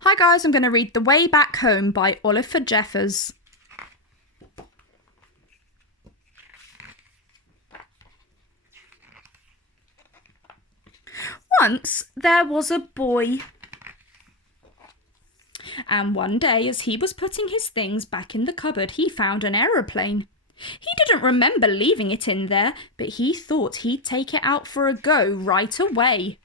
Hi guys, I'm going to read The Way Back Home by Oliver Jeffers. Once there was a boy, and one day as he was putting his things back in the cupboard, he found an aeroplane. He didn't remember leaving it in there, but he thought he'd take it out for a go right away.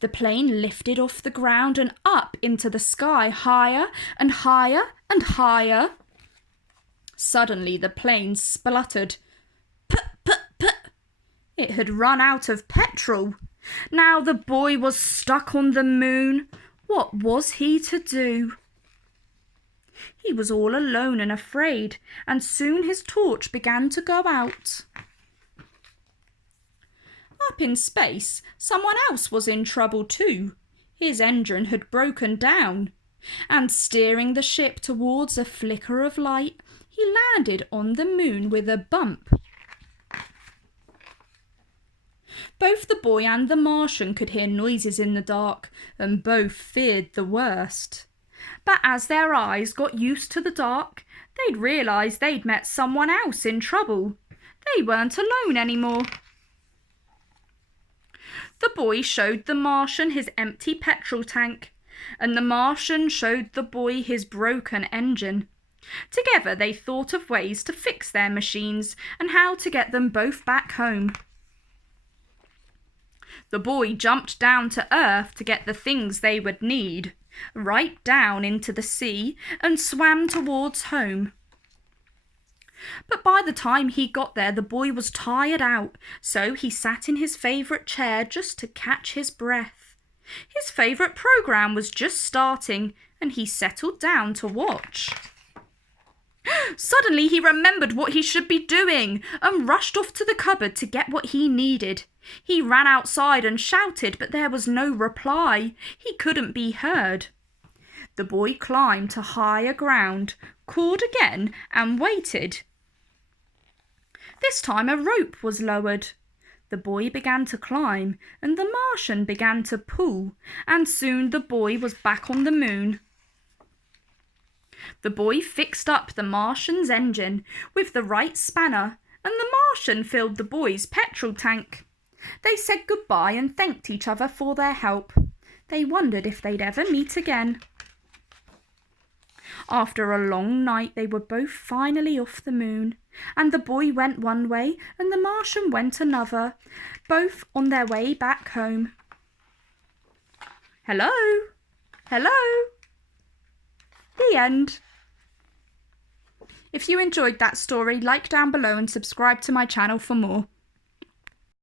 The plane lifted off the ground and up into the sky, higher and higher and higher. Suddenly the plane spluttered. Put, put, put. It had run out of petrol. Now the boy was stuck on the moon. What was he to do? He was all alone and afraid, and soon his torch began to go out. Up in space, someone else was in trouble too. His engine had broken down, and steering the ship towards a flicker of light, he landed on the moon with a bump. Both the boy and the Martian could hear noises in the dark, and both feared the worst. But as their eyes got used to the dark, they'd realised they'd met someone else in trouble. They weren't alone anymore. The boy showed the Martian his empty petrol tank, and the Martian showed the boy his broken engine. Together they thought of ways to fix their machines and how to get them both back home. The boy jumped down to earth to get the things they would need, right down into the sea, and swam towards home. But by the time he got there, the boy was tired out, so he sat in his favourite chair just to catch his breath. His favourite programme was just starting, and he settled down to watch. Suddenly he remembered what he should be doing and rushed off to the cupboard to get what he needed. He ran outside and shouted, but there was no reply. He couldn't be heard. The boy climbed to higher ground, called again, and waited. This time a rope was lowered. The boy began to climb, and the Martian began to pull, and soon the boy was back on the moon. The boy fixed up the Martian's engine with the right spanner, and the Martian filled the boy's petrol tank. They said goodbye and thanked each other for their help. They wondered if they'd ever meet again. After a long night, they were both finally off the moon, and the boy went one way and the Martian went another, both on their way back home. Hello? Hello? The end. If you enjoyed that story, like down below and subscribe to my channel for more.